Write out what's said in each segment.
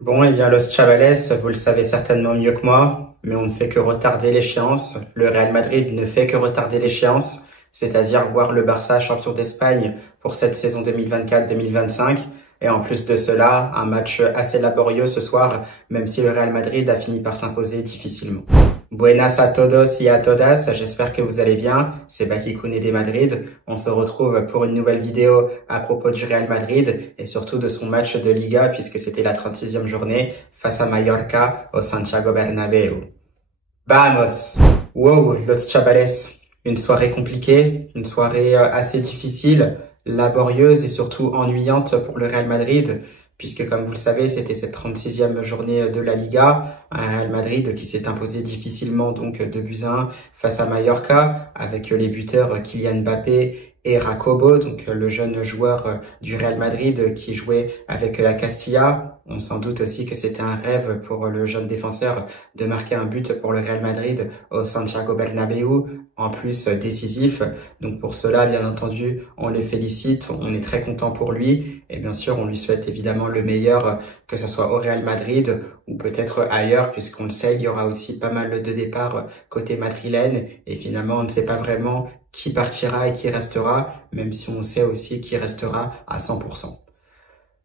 Bon, eh bien, Los Chavales, vous le savez certainement mieux que moi, mais on ne fait que retarder l'échéance. Le Real Madrid ne fait que retarder l'échéance, c'est-à-dire voir le Barça champion d'Espagne pour cette saison 2024-2025. Et en plus de cela, un match assez laborieux ce soir, même si le Real Madrid a fini par s'imposer difficilement. Buenas a todos y a todas, j'espère que vous allez bien. C'est Baki Koune des Madrid. On se retrouve pour une nouvelle vidéo à propos du Real Madrid et surtout de son match de Liga puisque c'était la 36e journée face à Mallorca au Santiago Bernabéu. Vamos! Wow, Los Chavales. Une soirée compliquée, une soirée assez difficile, laborieuse et surtout ennuyante pour le Real Madrid, puisque comme vous le savez, c'était cette 36e journée de la Liga, un Real Madrid qui s'est imposé difficilement donc 2-1 face à Mallorca, avec les buteurs Kylian Mbappé et Jacobo, donc le jeune joueur du Real Madrid qui jouait avec la Castilla. On s'en doute aussi que c'était un rêve pour le jeune défenseur de marquer un but pour le Real Madrid au Santiago Bernabéu, en plus décisif. Donc pour cela, bien entendu, on le félicite, on est très content pour lui et bien sûr, on lui souhaite évidemment le meilleur, que ce soit au Real Madrid ou peut-être ailleurs, puisqu'on le sait, il y aura aussi pas mal de départs côté madrilène et finalement, on ne sait pas vraiment qui partira et qui restera, même si on sait aussi qui restera à 100%.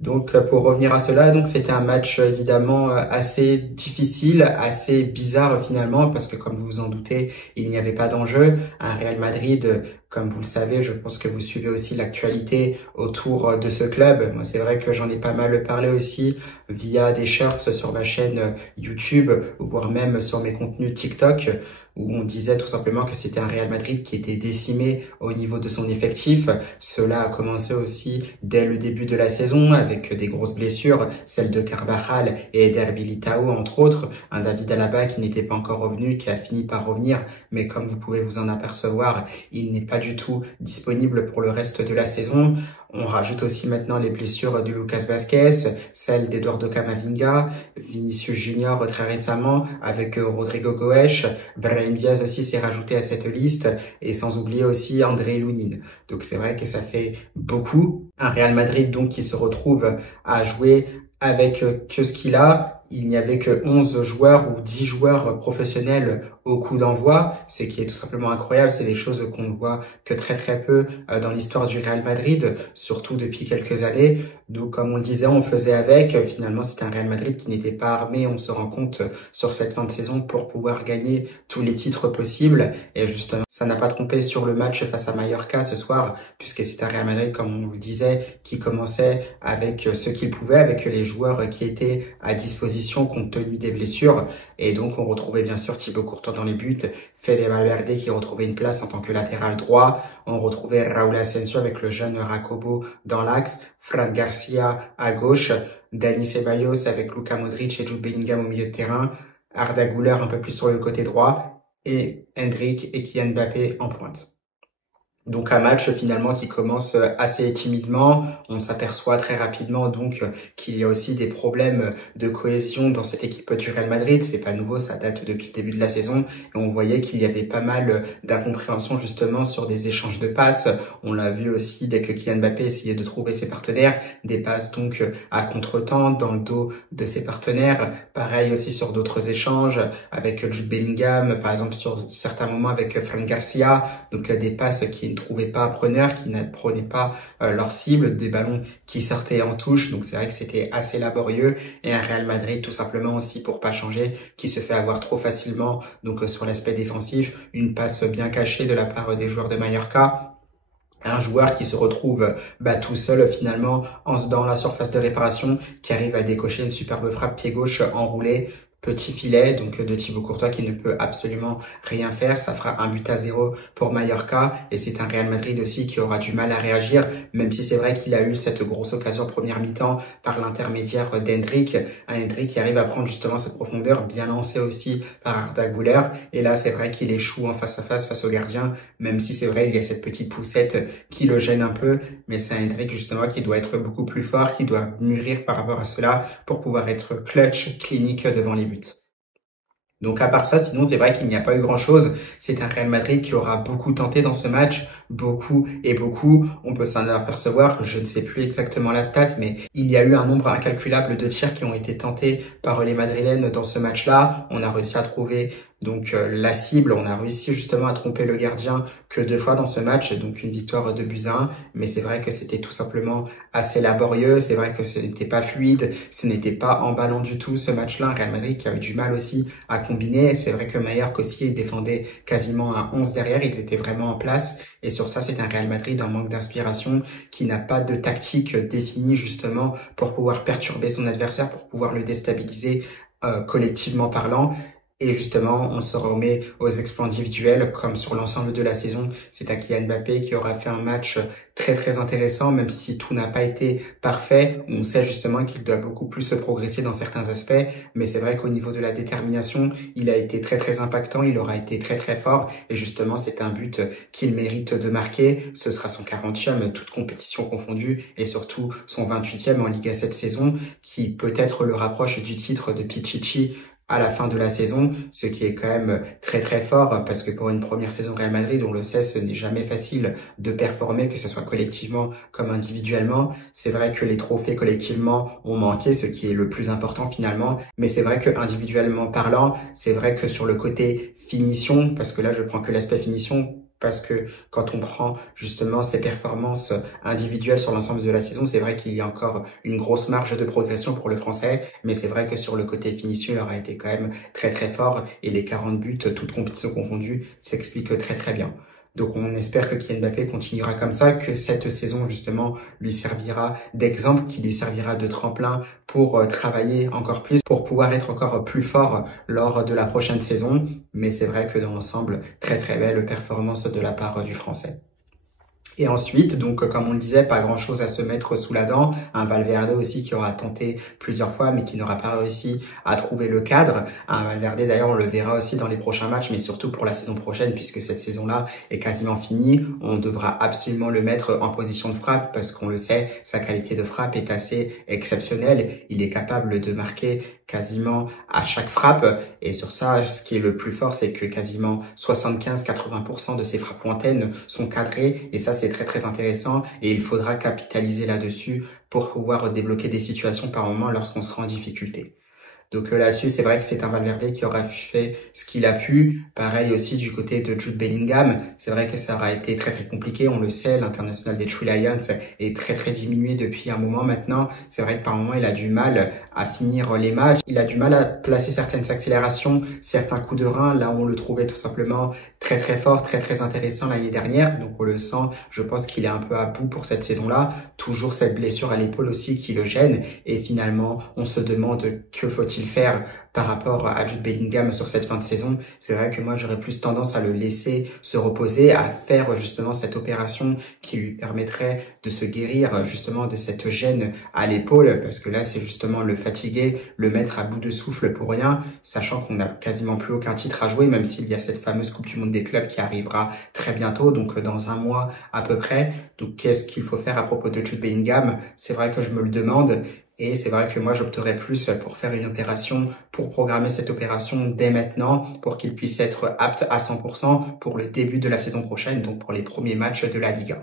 Donc pour revenir à cela, donc c'était un match évidemment assez difficile, assez bizarre finalement parce que comme vous vous en doutez, il n'y avait pas d'enjeu. Un Real Madrid, comme vous le savez, je pense que vous suivez aussi l'actualité autour de ce club. Moi, c'est vrai que j'en ai pas mal parlé aussi via des shorts sur ma chaîne YouTube, voire même sur mes contenus TikTok, où on disait tout simplement que c'était un Real Madrid qui était décimé au niveau de son effectif. Cela a commencé aussi dès le début de la saison avec des grosses blessures, celles de Carvajal et Eder Militao entre autres, un David Alaba qui n'était pas encore revenu, qui a fini par revenir, mais comme vous pouvez vous en apercevoir, il n'est pas du tout disponible pour le reste de la saison. On rajoute aussi maintenant les blessures de Lucas Vazquez, celles d'Eduardo Camavinga, Vinicius Junior très récemment avec Rodrigo Goes, Brahim Diaz aussi s'est rajouté à cette liste et sans oublier aussi André Lunin. Donc c'est vrai que ça fait beaucoup. Un Real Madrid donc qui se retrouve à jouer avec que ce qu'il a. Il n'y avait que 11 joueurs ou 10 joueurs professionnels au coup d'envoi, ce qui est tout simplement incroyable. C'est des choses qu'on ne voit que très peu dans l'histoire du Real Madrid, surtout depuis quelques années. Donc comme on le disait, on faisait avec. Finalement, c'était un Real Madrid qui n'était pas armé, on se rend compte, sur cette fin de saison pour pouvoir gagner tous les titres possibles. Et justement, ça n'a pas trompé sur le match face à Mallorca ce soir, puisque c'est un Real Madrid, comme on vous le disait, qui commençait avec ce qu'il pouvait, avec les joueurs qui étaient à disposition compte tenu des blessures. Et donc, on retrouvait bien sûr Thibaut Courtois dans les buts, Fede Valverde qui retrouvait une place en tant que latéral droit. On retrouvait Raúl Asensio avec le jeune Jacobo dans l'axe, Fran Garcia à gauche, Dani Ceballos avec Luka Modric et Jude Bellingham au milieu de terrain, Arda Güler un peu plus sur le côté droit et Endrick et Kylian Mbappé en pointe. Donc un match finalement qui commence assez timidement, on s'aperçoit très rapidement donc qu'il y a aussi des problèmes de cohésion dans cette équipe du Real Madrid, c'est pas nouveau, ça date depuis le début de la saison et on voyait qu'il y avait pas mal d'incompréhension justement sur des échanges de passes. On l'a vu aussi dès que Kylian Mbappé essayait de trouver ses partenaires, des passes donc à contretemps dans le dos de ses partenaires, pareil aussi sur d'autres échanges avec Jude Bellingham, par exemple sur certains moments avec Fran Garcia, donc des passes qui ne trouvaient pas preneur, qui ne prenaient pas leur cible, des ballons qui sortaient en touche. Donc c'est vrai que c'était assez laborieux et un Real Madrid tout simplement aussi pour pas changer, qui se fait avoir trop facilement. Donc sur l'aspect défensif, une passe bien cachée de la part des joueurs de Mallorca. Un joueur qui se retrouve tout seul finalement dans la surface de réparation, qui arrive à décocher une superbe frappe pied gauche enroulée. Petit filet donc de Thibaut Courtois qui ne peut absolument rien faire. Ça fera 1-0 pour Mallorca et c'est un Real Madrid aussi qui aura du mal à réagir, même si c'est vrai qu'il a eu cette grosse occasion première mi-temps par l'intermédiaire d'Hendrick. UnHendrick qui arrive à prendre justement cette profondeur, bien lancé aussi par Arda Güler. Et là c'est vrai qu'il échoue en face à face au gardien, même si c'est vrai il y a cette petite poussette qui le gêne un peu, mais c'est un Hendrick justement qui doit être beaucoup plus fort, qui doit mûrir par rapport à cela pour pouvoir être clutch, clinique devant les buts. Donc à part ça, sinon c'est vrai qu'il n'y a pas eu grand-chose. C'est un Real Madrid qui aura beaucoup tenté dans ce match, beaucoup et beaucoup. On peut s'en apercevoir, je ne sais plus exactement la stat, mais il y a eu un nombre incalculable de tirs qui ont été tentés par les Madrilènes dans ce match-là. On a réussi à trouver donc la cible, on a réussi justement à tromper le gardien que 2 fois dans ce match, donc une victoire de buts à 1. Mais c'est vrai que c'était tout simplement assez laborieux, c'est vrai que ce n'était pas fluide, ce n'était pas emballant du tout ce match-là. Un Real Madrid qui a eu du mal aussi à combiner. C'est vrai que Mallorca aussi il défendait quasiment à 11 derrière, ils étaient vraiment en place. Et sur ça, c'est un Real Madrid en manque d'inspiration, qui n'a pas de tactique définie justement pour pouvoir perturber son adversaire, pour pouvoir le déstabiliser collectivement parlant. Et justement, on se remet aux exploits individuels, comme sur l'ensemble de la saison. C'est un Kylian Mbappé qui aura fait un match très très intéressant, même si tout n'a pas été parfait. On sait justement qu'il doit beaucoup plus se progresser dans certains aspects, mais c'est vrai qu'au niveau de la détermination, il a été très très impactant, il aura été très très fort, et justement c'est un but qu'il mérite de marquer. Ce sera son 40e, toute compétition confondue, et surtout son 28e en Liga cette saison, qui peut-être le rapproche du titre de Pichichi à la fin de la saison, ce qui est quand même très très fort parce que pour une première saison Real Madrid, on le sait, ce n'est jamais facile de performer, que ce soit collectivement comme individuellement. C'est vrai que les trophées collectivement ont manqué, ce qui est le plus important finalement, mais c'est vrai que individuellement parlant, c'est vrai que sur le côté finition, parce que là je prends que l'aspect finition, parce que quand on prend justement ses performances individuelles sur l'ensemble de la saison, c'est vrai qu'il y a encore une grosse marge de progression pour le Français, mais c'est vrai que sur le côté finition, il aura été quand même très très fort et les 40 buts, toutes compétitions confondues, s'expliquent très très bien. Donc on espère que Kylian Mbappé continuera comme ça, que cette saison justement lui servira d'exemple, qui lui servira de tremplin pour travailler encore plus, pour pouvoir être encore plus fort lors de la prochaine saison. Mais c'est vrai que dans l'ensemble, très très belle performance de la part du Français. Et ensuite, donc comme on le disait, pas grand-chose à se mettre sous la dent. Un Valverde aussi qui aura tenté plusieurs fois, mais qui n'aura pas réussi à trouver le cadre. Un Valverde, d'ailleurs, on le verra aussi dans les prochains matchs, mais surtout pour la saison prochaine, puisque cette saison-là est quasiment finie. On devra absolument le mettre en position de frappe, parce qu'on le sait, sa qualité de frappe est assez exceptionnelle. Il est capable de marquer quasiment à chaque frappe. Et sur ça, ce qui est le plus fort, c'est que quasiment 75-80% de ses frappes lointaines sont cadrées. Et ça, c'est très très intéressant. Et il faudra capitaliser là-dessus pour pouvoir débloquer des situations par moment lorsqu'on sera en difficulté. Donc là-dessus, c'est vrai que c'est un Valverde qui aura fait ce qu'il a pu. Pareil aussi du côté de Jude Bellingham. C'est vrai que ça aura été très très compliqué. On le sait, l'international des Three Lions est très très diminué depuis un moment maintenant. C'est vrai que par moment, il a du mal à finir les matchs. Il a du mal à placer certaines accélérations, certains coups de rein. Là, on le trouvait tout simplement très très fort, très très intéressant l'année dernière. Donc on le sent, je pense qu'il est un peu à bout pour cette saison-là. Toujours cette blessure à l'épaule aussi qui le gêne. Et finalement, on se demande que faut-il faire par rapport à Jude Bellingham sur cette fin de saison. C'est vrai que moi, j'aurais plus tendance à le laisser se reposer, à faire justement cette opération qui lui permettrait de se guérir justement de cette gêne à l'épaule, parce que là, c'est justement le fatiguer, le mettre à bout de souffle pour rien, sachant qu'on n'a quasiment plus aucun titre à jouer, même s'il y a cette fameuse Coupe du Monde des clubs qui arrivera très bientôt, donc dans un mois à peu près. Donc, qu'est-ce qu'il faut faire à propos de Jude Bellingham? C'est vrai que je me le demande. Et c'est vrai que moi, j'opterais plus pour faire une opération, pour programmer cette opération dès maintenant, pour qu'il puisse être apte à 100% pour le début de la saison prochaine, donc pour les premiers matchs de la Liga.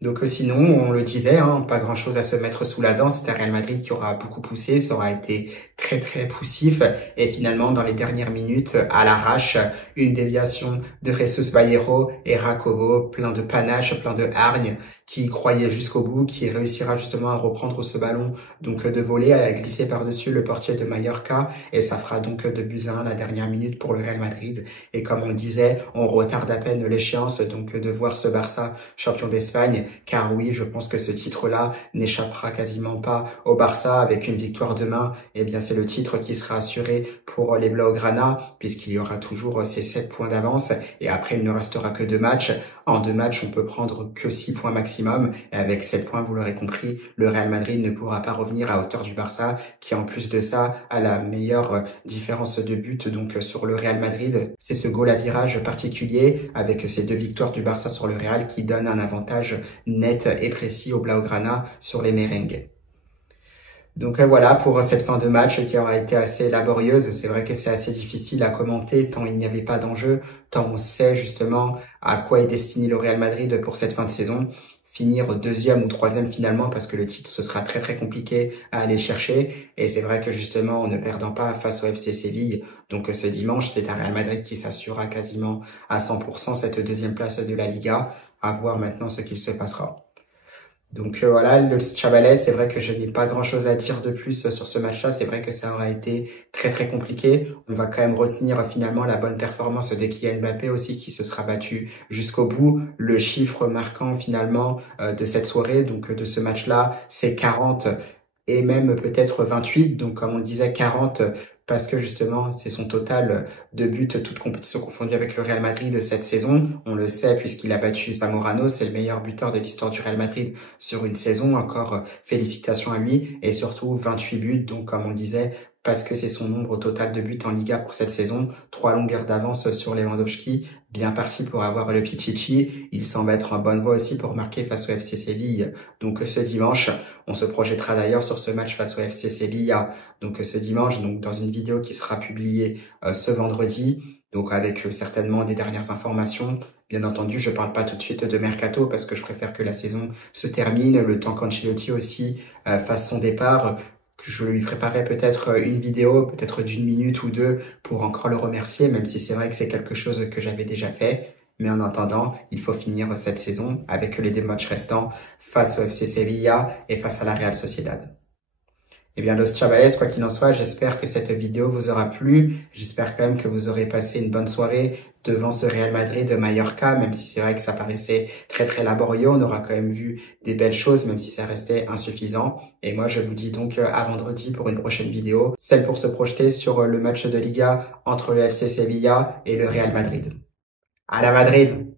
Donc sinon, on le disait, pas grand-chose à se mettre sous la dent. C'est un Real Madrid qui aura beaucoup poussé, ça aura été très très poussif. Et finalement, dans les dernières minutes, à l'arrache, une déviation de Jesus Ballero et Rakobo, plein de panache, plein de hargne, qui croyait jusqu'au bout, qui réussira justement à reprendre ce ballon, donc de voler, à glisser par-dessus le portier de Mallorca. Et ça fera donc 2-1 la dernière minute pour le Real Madrid. Et comme on le disait, on retarde à peine l'échéance donc de voir ce Barça champion d'Espagne. Car oui, je pense que ce titre-là n'échappera quasiment pas au Barça. Avec une victoire demain, eh bien c'est le titre qui sera assuré pour les Blaugrana, puisqu'il y aura toujours ces 7 points d'avance. Et après, il ne restera que 2 matchs. En 2 matchs, on peut prendre que 6 points maximum. Et avec 7 points, vous l'aurez compris, le Real Madrid ne pourra pas revenir à hauteur du Barça, qui en plus de ça a la meilleure différence de but. Donc sur le Real Madrid, c'est ce goal à virage particulier avec ces 2 victoires du Barça sur le Real qui donne un avantage net et précis au Blaugrana sur les merengues. Donc voilà pour cette fin de match qui aura été assez laborieuse. C'est vrai que c'est assez difficile à commenter tant il n'y avait pas d'enjeu, tant on sait justement à quoi est destiné le Real Madrid pour cette fin de saison. Finir deuxième ou troisième finalement parce que le titre ce sera très très compliqué à aller chercher et c'est vrai que justement en ne perdant pas face au FC Séville, donc ce dimanche c'est un Real Madrid qui s'assurera quasiment à 100% cette deuxième place de la Liga. À voir maintenant ce qu'il se passera. Donc voilà, le Chabalais, c'est vrai que je n'ai pas grand-chose à dire de plus sur ce match-là. C'est vrai que ça aura été très très compliqué. On va quand même retenir finalement la bonne performance de Kylian Mbappé aussi qui se sera battu jusqu'au bout. Le chiffre marquant finalement de cette soirée, donc de ce match-là, c'est 40 et même peut-être 28. Donc comme on le disait, 40 parce que justement, c'est son total de buts, toutes compétitions confondues avec le Real Madrid de cette saison. On le sait puisqu'il a battu Zamorano, c'est le meilleur buteur de l'histoire du Real Madrid sur une saison. Encore félicitations à lui et surtout 28 buts. Donc comme on disait, parce que c'est son nombre total de buts en Liga pour cette saison, 3 longueurs d'avance sur Lewandowski, bien parti pour avoir le Pichichi. Il semble être en bonne voie aussi pour marquer face au FC Séville. Donc ce dimanche, on se projettera d'ailleurs sur ce match face au FC Séville. Donc ce dimanche, donc dans une vidéo qui sera publiée ce vendredi, donc avec certainement des dernières informations. Bien entendu, je parle pas tout de suite de Mercato parce que je préfère que la saison se termine, le temps qu'Ancelotti aussi fasse son départ. Que je lui préparais peut-être une vidéo, peut-être d'une minute ou deux pour encore le remercier, même si c'est vrai que c'est quelque chose que j'avais déjà fait. Mais en attendant, il faut finir cette saison avec les deux matchs restants face au FC Sevilla et face à la Real Sociedad. Eh bien, Los Chavales, quoi qu'il en soit, j'espère que cette vidéo vous aura plu. J'espère quand même que vous aurez passé une bonne soirée devant ce Real Madrid de Mallorca, même si c'est vrai que ça paraissait très très laborieux. On aura quand même vu des belles choses, même si ça restait insuffisant. Et moi, je vous dis donc à vendredi pour une prochaine vidéo, celle pour se projeter sur le match de Liga entre le FC Sevilla et le Real Madrid. À la Madrid!